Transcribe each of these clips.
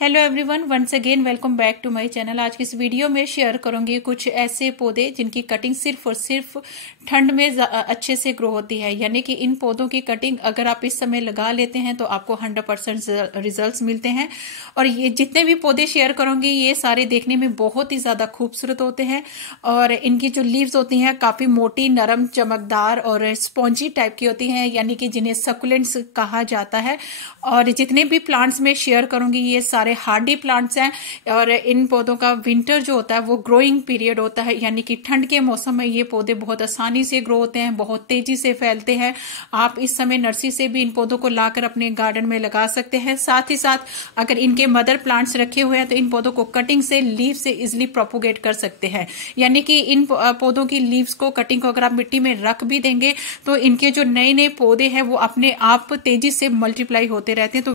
Hello everyone, once again welcome back to my channel. आज की इस वीडियो में शेयर करूंगी कुछ ऐसे पौधे जिनकी कटिंग सिर्फ और सिर्फ ठंड में अच्छे से ग्रो होती है। यानी कि इन पौधों की कटिंग अगर आप इस समय लगा लेते हैं तो आपको 100% रिजल्ट्स मिलते हैं। और ये जितने भी पौधे शेयर करूंगी ये सारे देखने में बहुत ही ज्यादा खूबसूरत होते हैं और इनकी जो लीव्स होती हैं काफी मोटी, नरम, चमकदार और स्पॉन्जी टाइप की होती हैं, यानी कि जिन्हें सकुलेंट्स कहा जाता है। और जितने भी प्लांट्स में शेयर करूंगी ये सारे हार्डी प्लांट्स हैं और इन पौधों का विंटर जो होता है वो ग्रोइंग पीरियड होता है, यानी कि ठंड के मौसम में ये पौधे बहुत आसानी से ग्रो होते हैं, बहुत तेजी से फैलते हैं। आप इस समय नर्सरी से भी इन पौधों को लाकर अपने गार्डन में लगा सकते हैं। साथ ही साथ अगर इनके मदर प्लांट्स रखे हुए हैं तो इन पौधों को कटिंग से, लीव से इजिली प्रोपोगेट कर सकते हैं। यानी कि इन पौधों की लीव्स को, कटिंग को अगर आप मिट्टी में रख भी देंगे तो इनके जो नए नए पौधे हैं वो अपने आप तेजी से मल्टीप्लाई होते रहते हैं। तो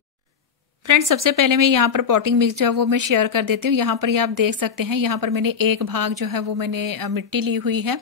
फ्रेंड्स, सबसे पहले मैं यहाँ पर पॉटिंग मिक्स जो है वो मैं शेयर कर देती हूँ। यहाँ पर ये आप देख सकते हैं, यहाँ पर मैंने एक भाग जो है वो मैंने मिट्टी ली हुई है।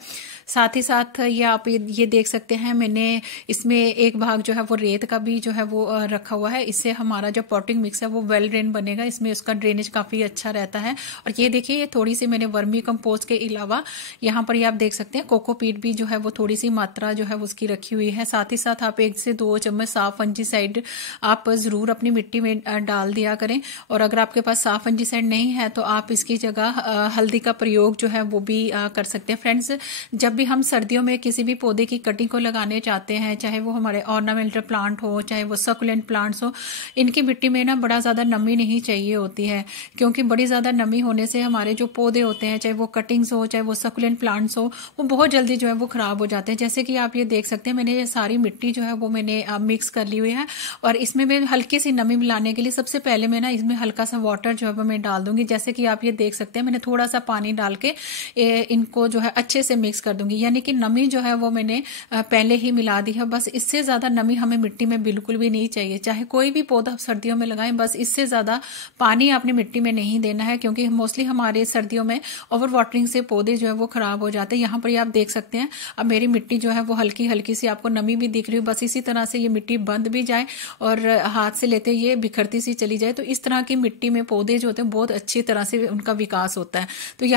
साथ ही साथ ये आप ये देख सकते हैं मैंने इसमें एक भाग जो है वो रेत का भी जो है वो रखा हुआ है। इससे हमारा जो पॉटिंग मिक्स है वो वेल ड्रेन बनेगा, इसमें उसका ड्रेनेज काफी अच्छा रहता है। और ये देखिए, ये थोड़ी सी मैंने वर्मी कंपोस्ट के अलावा यहाँ पर ये आप देख सकते हैं कोकोपीट भी जो है वो थोड़ी सी मात्रा जो है उसकी रखी हुई है। साथ ही साथ आप 1 से 2 चम्मच साफ फंजीसाइड आप जरूर अपनी मिट्टी में डाल दिया करें। और अगर आपके पास साफ फंजीसाइड नहीं है तो आप इसकी जगह हल्दी का प्रयोग जो है वो भी कर सकते हैं। फ्रेंड्स, जब भी हम सर्दियों में किसी भी पौधे की कटिंग को लगाने चाहते हैं, चाहे वो हमारे ऑर्नामेंटल प्लांट हो, चाहे वो सकुलेंट प्लांट्स हो, इनकी मिट्टी में ना बड़ा ज्यादा नमी नहीं चाहिए होती है, क्योंकि बड़ी ज्यादा नमी होने से हमारे जो पौधे होते हैं, चाहे वो कटिंग्स हो चाहे वो सकुलेंट प्लांट्स हो, वो बहुत जल्दी जो है वो खराब हो जाते हैं। जैसे कि आप ये देख सकते हैं, मैंने ये सारी मिट्टी जो है वो मैंने मिक्स कर ली हुई है और इसमें मैं हल्की सी नमी मिलाने के लिए सबसे पहले मैं ना इसमें हल्का सा वाटर जो है मैं डाल दूंगी। जैसे कि आप ये देख सकते हैं, मैंने थोड़ा सा पानी डाल के इनको जो है अच्छे से मिक्स कर दूंगी। यानी कि नमी जो है वो मैंने पहले ही मिला दी है। बस इससे ज्यादा नमी हमें मिट्टी में बिल्कुल भी नहीं चाहिए। चाहे कोई भी पौधा सर्दियों में लगाएं, बस इससे ज्यादा पानी आपने मिट्टी में नहीं देना है, क्योंकि मोस्टली हमारे सर्दियों में ओवर वाटरिंग से पौधे जो है वो खराब हो जाते हैं। यहाँ पर आप देख सकते हैं, अब मेरी मिट्टी जो है वो हल्की हल्की सी आपको नमी भी दिख रही है। बस इसी तरह से ये मिट्टी बंद भी जाए और हाथ से लेते ये बिखरती सी चली जाए, तो इस तरह की मिट्टी में पौधे जो होते हैं बहुत अच्छी तरह से उनका विकास होता है। तो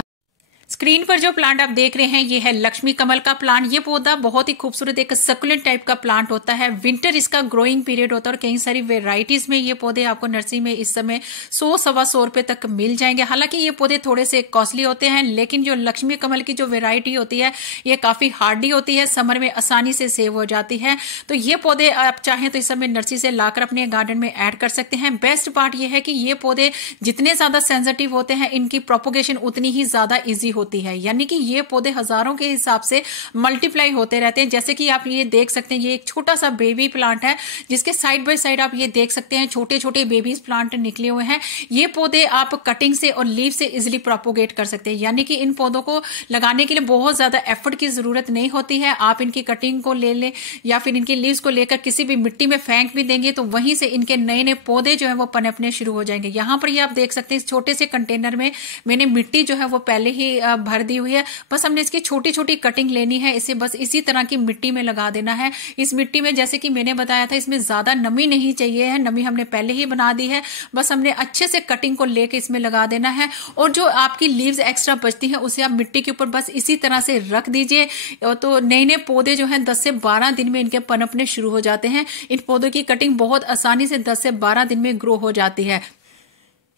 स्क्रीन पर जो प्लांट आप देख रहे हैं ये है लक्ष्मी कमल का प्लांट। ये पौधा बहुत ही खूबसूरत एक सकुलेंट टाइप का प्लांट होता है। विंटर इसका ग्रोइंग पीरियड होता है और कई सारी वेराइटीज में ये पौधे आपको नर्सरी में इस समय 100-125 रुपए तक मिल जाएंगे। हालांकि ये पौधे थोड़े से कॉस्टली होते हैं, लेकिन जो लक्ष्मी कमल की जो वेराइटी होती है ये काफी हार्डी होती है, समर में आसानी से सेव हो जाती है। तो ये पौधे आप चाहें तो इस समय नर्सरी से लाकर अपने गार्डन में ऐड कर सकते हैं। बेस्ट पार्ट ये है कि ये पौधे जितने ज्यादा सेंसिटिव होते हैं, इनकी प्रोपोगेशन उतनी ही ज्यादा इजी होती है। यानी कि ये पौधे हजारों के हिसाब से मल्टीप्लाई होते रहते हैं। जैसे कि आप ये देख सकते हैं, ये एक छोटा सा बेबी प्लांट है जिसके साइड बाय साइड आप ये देख सकते हैं छोटे छोटे बेबीज प्लांट निकले हुए हैं। ये पौधे आप कटिंग से और लीव से इजिली प्रोपोगेट कर सकते हैं। यानी कि इन पौधों को लगाने के लिए बहुत ज्यादा एफर्ट की जरूरत नहीं होती है। आप इनकी कटिंग को ले लें या फिर इनकी लीव्स को लेकर किसी भी मिट्टी में फेंक भी देंगे तो वहीं से इनके नए नए पौधे जो है वो पनपने शुरू हो जाएंगे। यहां पर ये आप देख सकते हैं, इस छोटे से कंटेनर में मैंने मिट्टी जो है वो पहले ही भर दी हुई है। बस हमने इसकी छोटी छोटी कटिंग लेनी है, इसे बस इसी तरह की मिट्टी में लगा देना है। इस मिट्टी में जैसे कि मैंने बताया था, इसमें ज्यादा नमी नहीं चाहिए है, नमी हमने पहले ही बना दी है। बस हमने अच्छे से कटिंग को लेके इसमें लगा देना है और जो आपकी लीव्स एक्स्ट्रा बचती हैं उसे आप मिट्टी के ऊपर बस इसी तरह से रख दीजिए। तो नए नए पौधे जो हैं 10 से 12 दिन में इनके पनपने शुरू हो जाते हैं। इन पौधों की कटिंग बहुत आसानी से 10 से 12 दिन में ग्रो हो जाती है।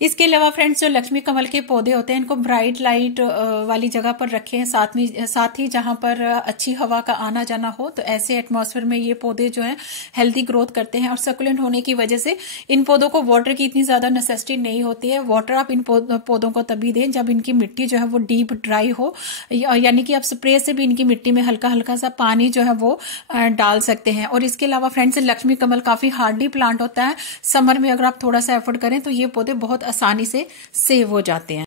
इसके अलावा फ्रेंड्स, जो लक्ष्मी कमल के पौधे होते हैं इनको ब्राइट लाइट वाली जगह पर रखें, साथ ही जहां पर अच्छी हवा का आना जाना हो, तो ऐसे एटमॉस्फेयर में ये पौधे जो है हेल्दी ग्रोथ करते हैं। और सकुलेंट होने की वजह से इन पौधों को वाटर की इतनी ज्यादा नेसेसिटी नहीं होती है। वाटर आप इन पौधों को तभी दें जब इनकी मिट्टी जो है वो डीप ड्राई हो, यानी कि आप स्प्रे से भी इनकी मिट्टी में हल्का हल्का सा पानी जो है वो डाल सकते हैं। और इसके अलावा फ्रेंड्स, लक्ष्मी कमल काफी हार्डी प्लांट होता है। समर में अगर आप थोड़ा सा एफर्ट करें तो ये पौधे बहुत आसानी से सेव हो जाते हैं।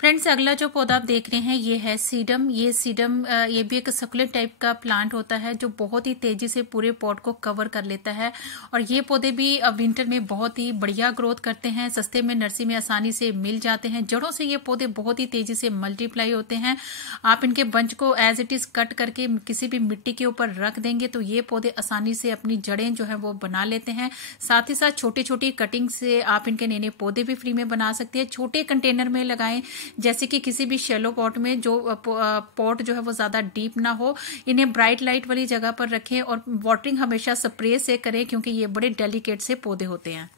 फ्रेंड्स, अगला जो पौधा आप देख रहे हैं ये है सीडम। ये सीडम ये भी एक सक्युलेंट टाइप का प्लांट होता है जो बहुत ही तेजी से पूरे पॉट को कवर कर लेता है। और ये पौधे भी विंटर में बहुत ही बढ़िया ग्रोथ करते हैं, सस्ते में नर्सरी में आसानी से मिल जाते हैं। जड़ों से ये पौधे बहुत ही तेजी से मल्टीप्लाई होते हैं। आप इनके बंच को एज इट इज कट करके किसी भी मिट्टी के ऊपर रख देंगे तो ये पौधे आसानी से अपनी जड़ें जो है वो बना लेते हैं। साथ ही साथ छोटी छोटी कटिंग से आप इनके नए नए पौधे भी फ्री में बना सकते हैं। छोटे कंटेनर में लगाएं, जैसे कि किसी भी शैलो पॉट में, जो पॉट जो है वो ज्यादा डीप ना हो। इन्हें ब्राइट लाइट वाली जगह पर रखें और वाटरिंग हमेशा स्प्रे से करें क्योंकि ये बड़े डेलिकेट से पौधे होते हैं।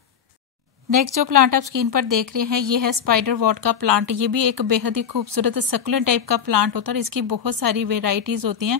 नेक्स्ट जो प्लांट आप स्क्रीन पर देख रहे हैं ये है स्पाइडर वॉट का प्लांट। ये भी एक बेहद ही खूबसूरत सक्युलेंट टाइप का प्लांट होता है और इसकी बहुत सारी वेराइटीज होती हैं।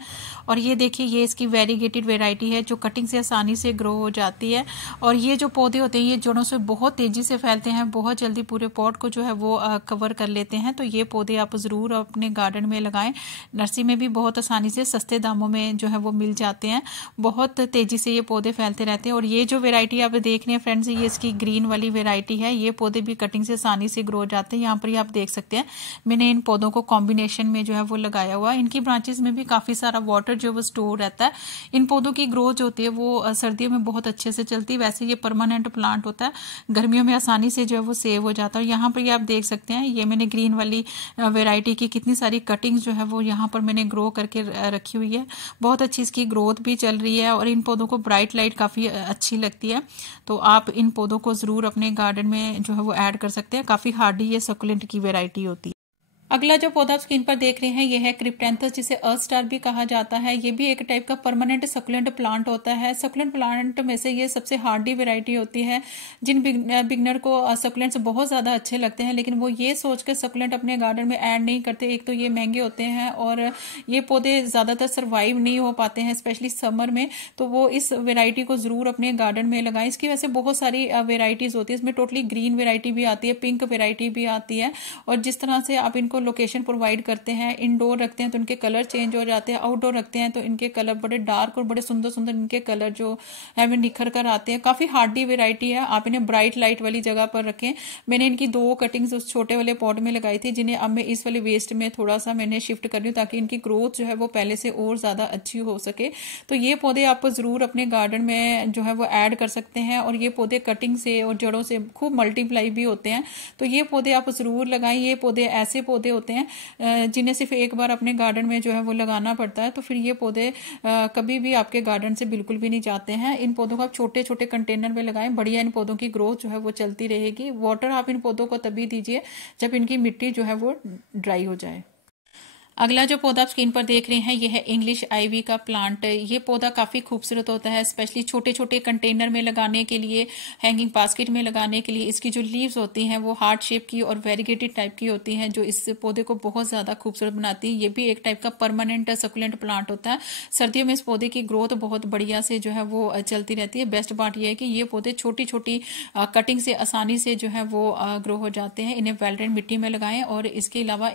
और ये देखिए, ये इसकी वेरीगेटेड वेराइटी है जो कटिंग से आसानी से ग्रो हो जाती है। और ये जो पौधे होते हैं ये जड़ों से बहुत तेजी से फैलते हैं, बहुत जल्दी पूरे पॉट को जो है वो कवर कर लेते हैं। तो ये पौधे आप जरूर अपने गार्डन में लगाएं। नर्सरी में भी बहुत आसानी से सस्ते दामों में जो है वो मिल जाते हैं। बहुत तेजी से ये पौधे फैलते रहते हैं। और ये जो वेराइटी आप देख रहे हैं फ्रेंड्स, ये इसकी ग्रीन वाली वेराइटी है। ये पौधे भी कटिंग से आसानी से ग्रो जाते हैं। यहाँ पर आप देख सकते हैं मैंने इन पौधों को कॉम्बिनेशन में जो है वो लगाया हुआ है। इनकी ब्रांचेस में भी काफी सारा वाटर जो वो स्टोर रहता है। इन पौधों की ग्रोथ जो होती है वो सर्दियों में बहुत अच्छे से चलती है। वैसे ये परमानेंट प्लांट होता है, गर्मियों में आसानी से जो है वो सेव हो जाता है। और यहाँ पर आप देख सकते हैं ये मैंने ग्रीन वाली वेराइटी की कितनी सारी कटिंग जो है वो यहाँ पर मैंने ग्रो करके रखी हुई है। बहुत अच्छी इसकी ग्रोथ भी चल रही है और इन पौधों को ब्राइट लाइट काफी अच्छी लगती है। तो आप इन पौधों को जरूर अपने गार्डन में जो है वो ऐड कर सकते हैं। काफी हार्डी ये सकुलेंट की वैरायटी होती है। अगला जो पौधा आप स्क्रीन पर देख रहे हैं ये है क्रिप्टेंथस, जिसे अर्थ स्टार भी कहा जाता है। ये भी एक टाइप का परमानेंट सकुलेंट प्लांट होता है। सकुलेंट प्लांट में से ये सबसे हार्डी वैरायटी होती है। जिन बिगनर को सकुलेंट्स बहुत ज्यादा अच्छे लगते हैं लेकिन वो ये सोचकर सकुलेंट अपने गार्डन में ऐड नहीं करते, एक तो ये महंगे होते हैं और ये पौधे ज्यादातर सर्वाइव नहीं हो पाते हैं स्पेशली समर में। तो वो इस वेराइटी को जरूर अपने गार्डन में लगाएं। इसकी वैसे बहुत सारी वेराइटीज होती है। इसमें टोटली ग्रीन वेराइटी भी आती है, पिंक वेराइटी भी आती है। और जिस तरह से आप इनको लोकेशन प्रोवाइड करते हैं, इनडोर रखते हैं तो इनके कलर चेंज हो जाते हैं, आउटडोर रखते हैं तो इनके कलर बड़े डार्क और बड़े सुंदर सुंदर इनके कलर जो है वे निखर कर आते हैं। काफी हार्डी वेराइटी है। आप इन्हें ब्राइट लाइट वाली जगह पर रखें। मैंने इनकी 2 कटिंग्स उस छोटे वाले पॉट में लगाई थी जिन्हें अब मैं इस वाले वेस्ट में थोड़ा सा मैंने शिफ्ट कर रही हूँ ताकि इनकी ग्रोथ जो है वो पहले से और ज्यादा अच्छी हो सके। तो ये पौधे आप जरूर अपने गार्डन में जो है वो ऐड कर सकते हैं। और ये पौधे कटिंग से और जड़ों से खूब मल्टीप्लाई भी होते हैं। तो ये पौधे आप जरूर लगाएं। ये पौधे ऐसे पौधे होते हैं जिन्हें सिर्फ एक बार अपने गार्डन में जो है वो लगाना पड़ता है। तो फिर ये पौधे कभी भी आपके गार्डन से बिल्कुल भी नहीं जाते हैं। इन पौधों को आप छोटे छोटे कंटेनर में लगाएं, बढ़िया इन पौधों की ग्रोथ जो है वो चलती रहेगी। वाटर आप इन पौधों को तभी दीजिए जब इनकी मिट्टी जो है वो ड्राई हो जाए। अगला जो पौधा आप स्क्रीन पर देख रहे हैं ये है इंग्लिश आईवी का प्लांट। ये पौधा काफी खूबसूरत होता है, स्पेशली छोटे छोटे कंटेनर में लगाने के लिए, हैंगिंग बास्केट में लगाने के लिए। इसकी जो लीव्स होती हैं वो हार्ट शेप की और वेरीगेटेड टाइप की होती हैं जो इस पौधे को बहुत ज्यादा खूबसूरत बनाती है। ये भी एक टाइप का परमानेंट सकुलेंट प्लांट होता है। सर्दियों में इस पौधे की ग्रोथ बहुत बढ़िया से जो है वो चलती रहती है। बेस्ट बात यह है कि ये पौधे छोटी छोटी कटिंग से आसानी से जो है वो ग्रो हो जाते हैं। इन्हें वेल ड्रेन मिट्टी में लगाएं। और इसके अलावा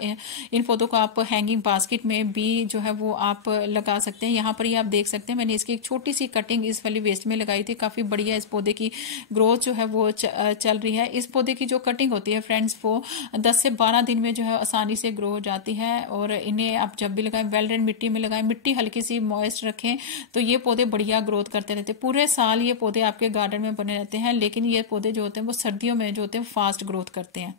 इन पौधों को आप हैंगिंग बास्केट में भी जो है वो आप लगा सकते हैं। यहाँ पर ये आप देख सकते हैं मैंने इसकी एक छोटी सी कटिंग इस वाली वेस्ट में लगाई थी। काफी बढ़िया इस पौधे की ग्रोथ जो है वो चल रही है। इस पौधे की जो कटिंग होती है फ्रेंड्स वो 10 से 12 दिन में जो है आसानी से ग्रो हो जाती है। और इन्हें आप जब भी लगाएं वेल ड्रेन मिट्टी में लगाएं, मिट्टी हल्की सी मॉइस्ट रखें तो ये पौधे बढ़िया ग्रोथ करते रहते हैं। पूरे साल ये पौधे आपके गार्डन में बने रहते हैं। लेकिन ये पौधे जो होते हैं वो सर्दियों में जो होते हैं फास्ट ग्रोथ करते हैं।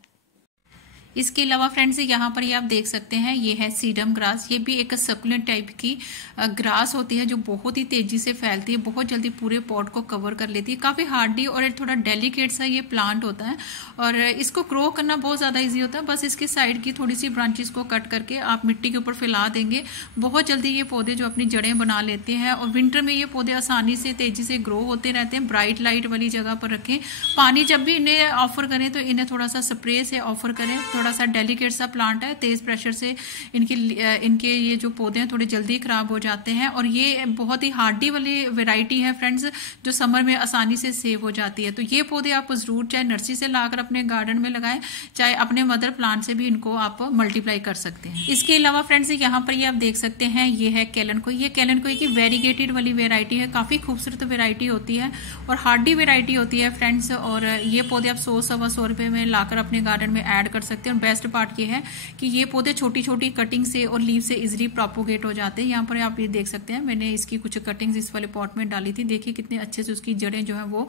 इसके अलावा फ्रेंड्स यहाँ पर ये आप देख सकते हैं ये है सीडम ग्रास। ये भी एक सकुलेंट टाइप की ग्रास होती है जो बहुत ही तेजी से फैलती है, बहुत जल्दी पूरे पॉट को कवर कर लेती है। काफी हार्डी और थोड़ा डेलिकेट सा ये प्लांट होता है और इसको ग्रो करना बहुत ज्यादा इजी होता है। बस इसके साइड की थोड़ी सी ब्रांचेस को कट करके आप मिट्टी के ऊपर फैला देंगे, बहुत जल्दी ये पौधे जो अपनी जड़ें बना लेते हैं। और विंटर में ये पौधे आसानी से तेजी से ग्रो होते रहते हैं। ब्राइट लाइट वाली जगह पर रखें। पानी जब भी इन्हें ऑफर करें तो इन्हें थोड़ा सा स्प्रे से ऑफर करें। थोड़ा सा डेलिकेट सा प्लांट है, तेज प्रेशर से इनके ये जो पौधे हैं थोड़े जल्दी खराब हो जाते हैं। और ये बहुत ही हार्डी वाली वैरायटी है फ्रेंड्स जो समर में आसानी से सेव हो जाती है। तो ये पौधे आप जरूर चाहे नर्सरी से लाकर अपने गार्डन में लगाएं, चाहे अपने मदर प्लांट से भी इनको आप मल्टीप्लाई कर सकते हैं। इसके अलावा फ्रेंड्स यहाँ पर ये आप देख सकते हैं ये है कैलनकोई। ये कैलनकोई की वेरीगेटेड वाली वेरायटी है, काफी खूबसूरत वेरायटी होती है और हार्डी वेरायटी होती है फ्रेंड्स। और ये पौधे आप 100-125 रुपए में लाकर अपने गार्डन में ऐड कर सकते हैं। और बेस्ट पार्ट ये है कि ये पौधे छोटी छोटी कटिंग से और लीव से इजिली प्रोपोगेट हो जाते हैं। यहाँ पर आप ये देख सकते हैं, मैंने इसकी कुछ कटिंग्स इस वाले पॉट में डाली थी। देखिए कितने अच्छे से उसकी जड़ें जो है वो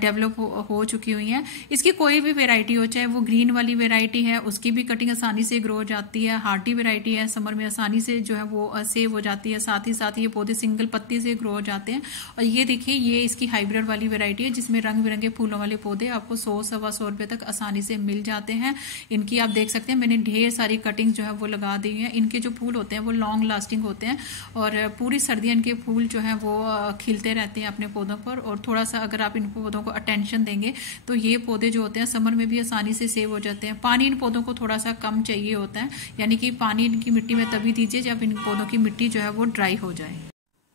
डेवलप हो चुकी हुई हैं। इसकी कोई भी वेराइटी हो, चाहे वो ग्रीन वाली वेराइटी है, उसकी भी कटिंग आसानी से ग्रो हो जाती है। हार्डी वेराइटी है, समर में आसानी से जो है वो सेव हो जाती है। साथ ही साथ ये पौधे सिंगल पत्ती से ग्रो हो जाते हैं। और ये देखिए, ये इसकी हाइब्रिड वाली वेराइटी है जिसमें रंग बिरंगे फूलों वाले पौधे आपको 100-125 रुपए तक आसानी से मिल जाते हैं। इनकी आप देख सकते हैं, मैंने ढेर सारी कटिंग जो है वो लगा दी है। इनके जो फूल होते हैं वो लॉन्ग लास्टिंग होते हैं और पूरी सर्दियां इनके फूल जो है वो खिलते रहते हैं अपने पौधों पर। और थोड़ा सा अगर आप इन पौधों को अटेंशन देंगे तो ये पौधे जो होते हैं समर में भी आसानी से सेव हो जाते हैं। पानी इन पौधों को थोड़ा सा कम चाहिए होता है, यानी कि पानी इनकी मिट्टी में तभी दीजिए जब इन पौधों की मिट्टी जो है वो ड्राई हो जाए।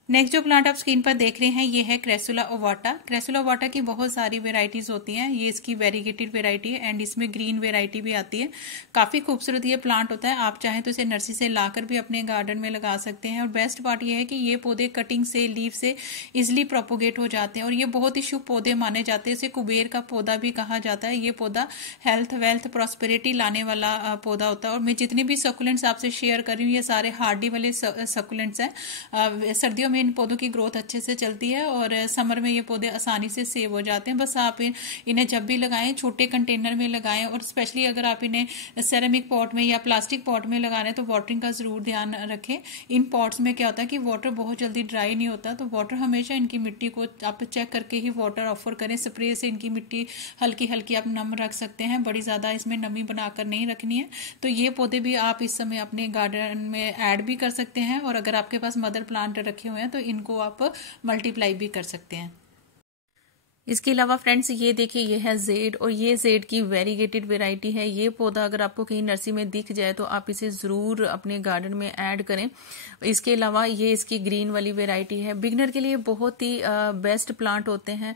नेक्स्ट जो प्लांट आप स्क्रीन पर देख रहे हैं ये है क्रेसुला ओवाटा। क्रेसुला ओवाटा की बहुत सारी वेराइटीज होती हैं। ये इसकी वेरीगेटेड वेराइटी है एंड इसमें ग्रीन वेराइटी भी आती है। काफी खूबसूरत ये प्लांट होता है। आप चाहें तो इसे नर्सरी से लाकर भी अपने गार्डन में लगा सकते हैं। और बेस्ट पार्ट ये है कि ये पौधे कटिंग से, लीव से इजिली प्रोपोगेट हो जाते हैं और ये बहुत ही शुभ पौधे माने जाते हैं। इसे कुबेर का पौधा भी कहा जाता है। ये पौधा हेल्थ, वेल्थ, प्रॉस्पेरिटी लाने वाला पौधा होता है। और मैं जितने भी सकुलेंट्स आपसे शेयर कर रही हूँ ये सारे हार्डी वाले सकुलेंट्स हैं। सर्दियों में इन पौधों की ग्रोथ अच्छे से चलती है और समर में ये पौधे आसानी से सेव हो जाते हैं। बस आप इन्हें जब भी लगाएं छोटे कंटेनर में लगाएं और स्पेशली अगर आप इन्हें सेरेमिक पॉट में या प्लास्टिक पॉट में लगा रहे हैं तो वाटरिंग का जरूर ध्यान रखें। इन पॉट्स में क्या होता है कि वाटर बहुत जल्दी ड्राई नहीं होता, तो वाटर हमेशा इनकी मिट्टी को आप चेक करके ही वाटर ऑफर करें। स्प्रे से इनकी मिट्टी हल्की हल्की आप नम रख सकते हैं, बड़ी ज्यादा इसमें नमी बनाकर नहीं रखनी है। तो ये पौधे भी आप इस समय अपने गार्डन में ऐड भी कर सकते हैं और अगर आपके पास मदर प्लांट रखे हुए हैं तो इनको आप मल्टीप्लाई भी कर सकते हैं। इसके अलावा फ्रेंड्स ये देखिए, ये है जेड और ये जेड की वेरीगेटेड वेराइटी है। ये पौधा अगर आपको कहीं नर्सरी में दिख जाए तो आप इसे जरूर अपने गार्डन में ऐड करें। इसके अलावा ये इसकी ग्रीन वाली वेराइटी है। बिगनर के लिए बहुत ही बेस्ट प्लांट होते हैं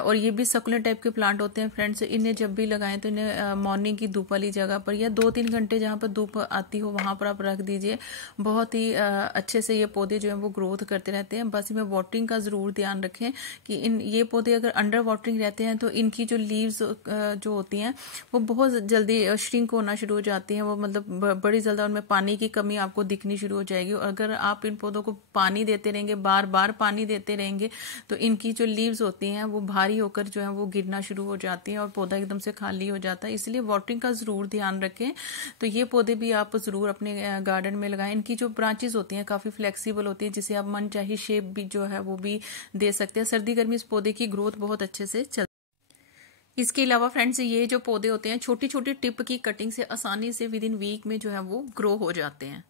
और ये भी सकुलेंट टाइप के प्लांट होते हैं फ्रेंड्स। इन्हें जब भी लगाएं तो इन्हें मॉर्निंग की धूप वाली जगह पर या 2-3 घंटे जहां पर धूप आती हो वहां पर आप रख दीजिए। बहुत ही अच्छे से ये पौधे जो है वो ग्रोथ करते रहते हैं। बस इनमें वाटरिंग का जरूर ध्यान रखें कि ये पौधे अगर अंडर वाटरिंग रहते हैं तो इनकी जो लीव्स जो होती हैं वो बहुत जल्दी श्रिंक होना शुरू हो जाती हैं। वो मतलब बड़ी ज्यादा उनमें पानी की कमी आपको दिखनी शुरू हो जाएगी। और अगर आप इन पौधों को पानी देते रहेंगे, बार बार पानी देते रहेंगे, तो इनकी जो लीव्स होती हैं वो भारी होकर जो है वो गिरना शुरू हो जाती हैं और पौधा एकदम से खाली हो जाता है। इसलिए वाटरिंग का जरूर ध्यान रखें। तो ये पौधे भी आप जरूर अपने गार्डन में लगाएं। इनकी जो ब्रांचेस होती हैं काफी फ्लेक्सिबल होती है, जिसे आप मन चाहे शेप भी जो है वो भी दे सकते हैं। सर्दी गर्मी इस पौधे की ग्रोथ बहुत अच्छे से चल। इसके अलावा फ्रेंड्स ये जो पौधे होते हैं छोटी छोटी टिप की कटिंग से आसानी से विद इन वीक में जो है वो ग्रो हो जाते हैं।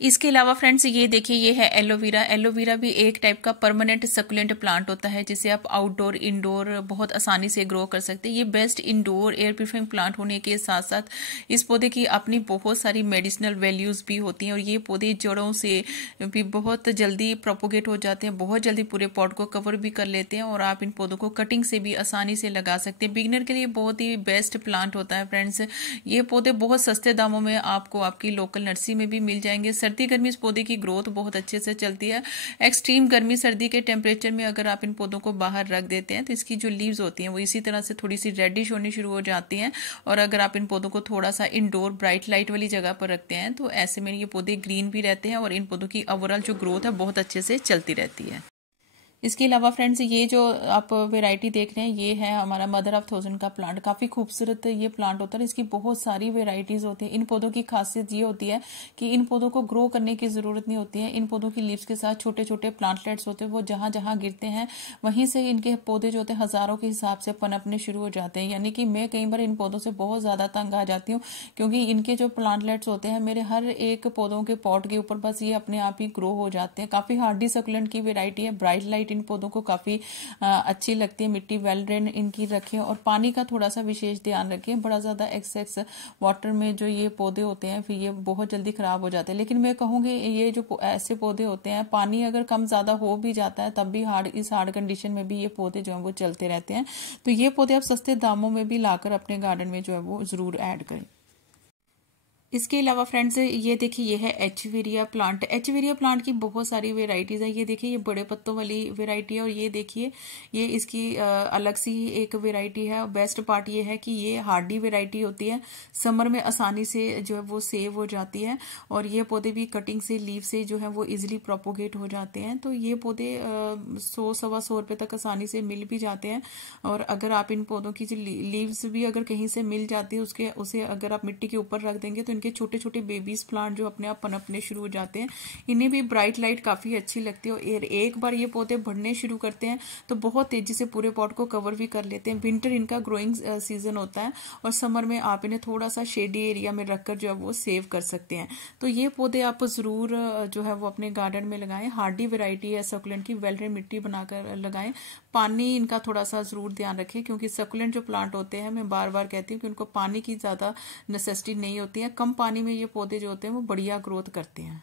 इसके अलावा फ्रेंड्स ये देखिए, ये है एलोवेरा। एलोवेरा भी एक टाइप का परमानेंट सकुलेंट प्लांट होता है जिसे आप आउटडोर, इंडोर बहुत आसानी से ग्रो कर सकते हैं। ये best indoor air purifying plant होने के साथ साथ इस पौधे की अपनी बहुत सारी मेडिसिनल वैल्यूज भी होती हैं और ये पौधे जड़ों से भी बहुत जल्दी प्रोपोगेट हो जाते हैं, बहुत जल्दी पूरे पॉट को कवर भी कर लेते हैं और आप इन पौधों को कटिंग से भी आसानी से लगा सकते हैं। बिगिनर के लिए बहुत ही बेस्ट प्लांट होता है फ्रेंड्स। ये पौधे बहुत सस्ते दामों में आपको आपकी लोकल नर्सरी में भी मिल जाएंगे। सर्दी गर्मी इस पौधे की ग्रोथ बहुत अच्छे से चलती है। एक्सट्रीम गर्मी सर्दी के टेम्परेचर में अगर आप इन पौधों को बाहर रख देते हैं तो इसकी जो लीव्स होती हैं वो इसी तरह से थोड़ी सी रेडिश होनी शुरू हो जाती हैं। और अगर आप इन पौधों को थोड़ा सा इंडोर ब्राइट लाइट वाली जगह पर रखते हैं तो ऐसे में ये पौधे ग्रीन भी रहते हैं और इन पौधों की ओवरऑल जो ग्रोथ है बहुत अच्छे से चलती रहती है। इसके अलावा फ्रेंड्स ये जो आप वैरायटी देख रहे हैं ये है हमारा मदर ऑफ थाउजेंड का प्लांट। काफी खूबसूरत ये प्लांट होता है। इसकी बहुत सारी वैरायटीज होती है। इन पौधों की खासियत ये होती है कि इन पौधों को ग्रो करने की जरूरत नहीं होती है। इन पौधों की लीव्स के साथ छोटे छोटे प्लांटलेट्स होते हैं, वो जहां जहां गिरते हैं वहीं से इनके पौधे जो होते हैं हजारों के हिसाब से पनपने शुरू हो जाते हैं। यानी कि मैं कई बार इन पौधों से बहुत ज्यादा तंग आ जाती हूँ क्योंकि इनके जो प्लांटलेट्स होते हैं मेरे हर एक पौधों के पॉट के ऊपर बस ये अपने आप ही ग्रो हो जाते हैं। काफी हार्डी सकुलेंट की वेरायटी है। ब्राइट लाइट इन पौधों को काफी अच्छी लगती है। मिट्टी वेल ड्रेन इनकी रखें और पानी का थोड़ा सा विशेष ध्यान रखें। बड़ा ज्यादा एक्सेस वाटर में जो ये पौधे होते हैं फिर ये बहुत जल्दी खराब हो जाते हैं। लेकिन मैं कहूंगी ये जो ऐसे पौधे होते हैं पानी अगर कम ज्यादा हो भी जाता है तब भी इस हार्ड कंडीशन में भी ये पौधे जो है वो चलते रहते हैं। तो ये पौधे आप सस्ते दामों में भी लाकर अपने गार्डन में जो है वो जरूर ऐड करें। इसके अलावा फ्रेंड्स ये देखिए, ये है एचवेरिया प्लांट। एचवेरिया प्लांट की बहुत सारी वेराइटीज है। ये देखिए, ये बड़े पत्तों वाली वेराइटी है, और ये देखिए ये इसकी अलग सी एक वेराइटी है। बेस्ट पार्ट ये है कि ये हार्डी वेराइटी होती है, समर में आसानी से जो है वो सेव हो जाती है, और ये पौधे भी कटिंग से, लीव से जो है वो इजिली प्रोपोगेट हो जाते हैं। तो ये पौधे 100-125 रुपये तक आसानी से मिल भी जाते हैं। और अगर आप इन पौधों की जो लीव्स भी अगर कहीं से मिल जाती है, उसे अगर आप मिट्टी के ऊपर रख देंगे तो इनके छोटे छोटे बेबीज प्लांट जो अपने आप पनपने शुरू हो जाते हैं। इन्हें भी ब्राइट लाइट काफी अच्छी लगती है, और एक बार ये पौधे बढ़ने शुरू करते हैं तो बहुत तेजी से पूरे पॉट को कवर भी कर लेते हैं। विंटर इनका ग्रोइंग सीजन होता है, और समर में आप इन्हें थोड़ा सा शेडी एरिया में रखकर जो है वो सेव कर सकते हैं। तो ये पौधे आप जरूर जो है वो अपने गार्डन में लगाएं। हार्डी वेराइटी है सकुलेंट की, वेल मिट्टी बनाकर लगाएं। पानी इनका थोड़ा सा जरूर ध्यान रखें, क्योंकि सकुलेंट जो प्लांट होते हैं, मैं बार बार कहती हूँ कि उनको पानी की ज्यादा नेसेसिटी नहीं होती है। कम पानी में ये पौधे जो होते हैं वो बढ़िया ग्रोथ करते हैं।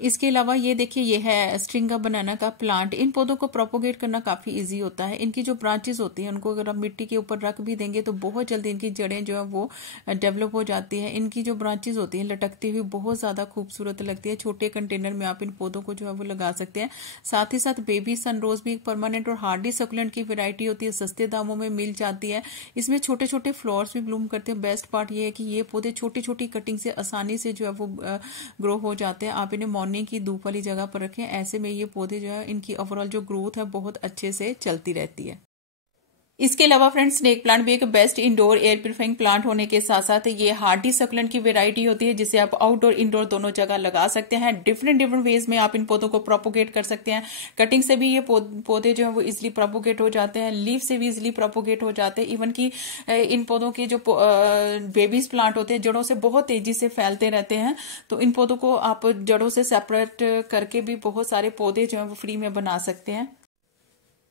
इसके अलावा ये देखिए, ये है स्ट्रिंगा बनाना का प्लांट। इन पौधों को प्रोपोगेट करना काफी इजी होता है। इनकी जो ब्रांचेस होती हैं उनको अगर आप मिट्टी के ऊपर रख भी देंगे तो बहुत जल्दी इनकी जड़ें जो है वो डेवलप हो जाती हैं। इनकी जो ब्रांचेस होती हैं लटकती हुई बहुत ज्यादा खूबसूरत लगती है। छोटे कंटेनर में आप इन पौधों को जो है वो लगा सकते हैं। साथ ही साथ बेबी सनरोज भी एक परमानेंट और हार्डी सकुलेंट की वेरायटी होती है, सस्ते दामों में मिल जाती है। इसमें छोटे छोटे फ्लावर्स भी ब्लूम करते हैं। बेस्ट पार्ट ये है कि ये पौधे छोटी छोटी कटिंग से आसानी से जो है वो ग्रो हो जाते हैं। आप इन्हें मॉर्निंग की धूप वाली जगह पर रखें, ऐसे में ये पौधे जो है इनकी ओवरऑल जो ग्रोथ है बहुत अच्छे से चलती रहती है। इसके अलावा फ्रेंड्स, स्नेक प्लांट भी एक best indoor air purifying plant होने के साथ साथ ये हार्डी सकुलेंट की वेराइटी होती है, जिसे आप आउटडोर इंडोर दोनों जगह लगा सकते हैं। डिफरेंट वेज में आप इन पौधों को प्रोपोगेट कर सकते हैं। कटिंग से भी ये पौधे जो है वो इजिली प्रोपोगेट हो जाते हैं, लीव से भी इजिली प्रोपोगेट हो जाते हैं। इवन की इन पौधों के जो बेबीज प्लांट होते हैं जड़ों से बहुत तेजी से फैलते रहते हैं, तो इन पौधों को आप जड़ों से सेपरेट करके भी बहुत सारे पौधे जो है वो फ्री में बना सकते हैं।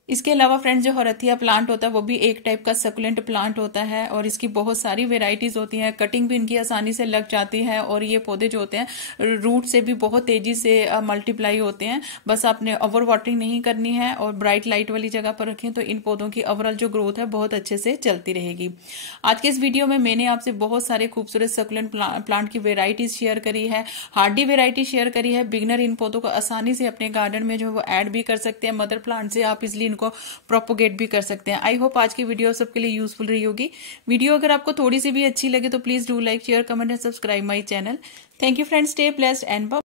इसके अलावा फ्रेंड्स, जो हरथिया प्लांट होता है वो भी एक टाइप का सकुलेंट प्लांट होता है, और इसकी बहुत सारी वेराइटीज होती हैं। कटिंग भी इनकी आसानी से लग जाती है, और ये पौधे जो होते हैं रूट से भी बहुत तेजी से मल्टीप्लाई होते हैं। बस आपने ओवर वाटरिंग नहीं करनी है और ब्राइट लाइट वाली जगह पर रखें तो इन पौधों की ओवरऑल जो ग्रोथ है बहुत अच्छे से चलती रहेगी। आज के इस वीडियो में मैंने आपसे बहुत सारे खूबसूरत सकुलेंट प्लांट की वेराइटीज शेयर करी है, हार्डी वेराइटी शेयर करी है। बिगनर इन पौधों को आसानी से अपने गार्डन में जो है वो ऐड भी कर सकते हैं। मदर प्लांट से आप इजिली इनको प्रोपोगेट भी कर सकते हैं। आई होप आज की वीडियो सबके लिए यूजफुल रही होगी। वीडियो अगर आपको थोड़ी सी भी अच्छी लगे तो please do like, share, comment and subscribe my channel. Thank you friends, stay blessed and bye.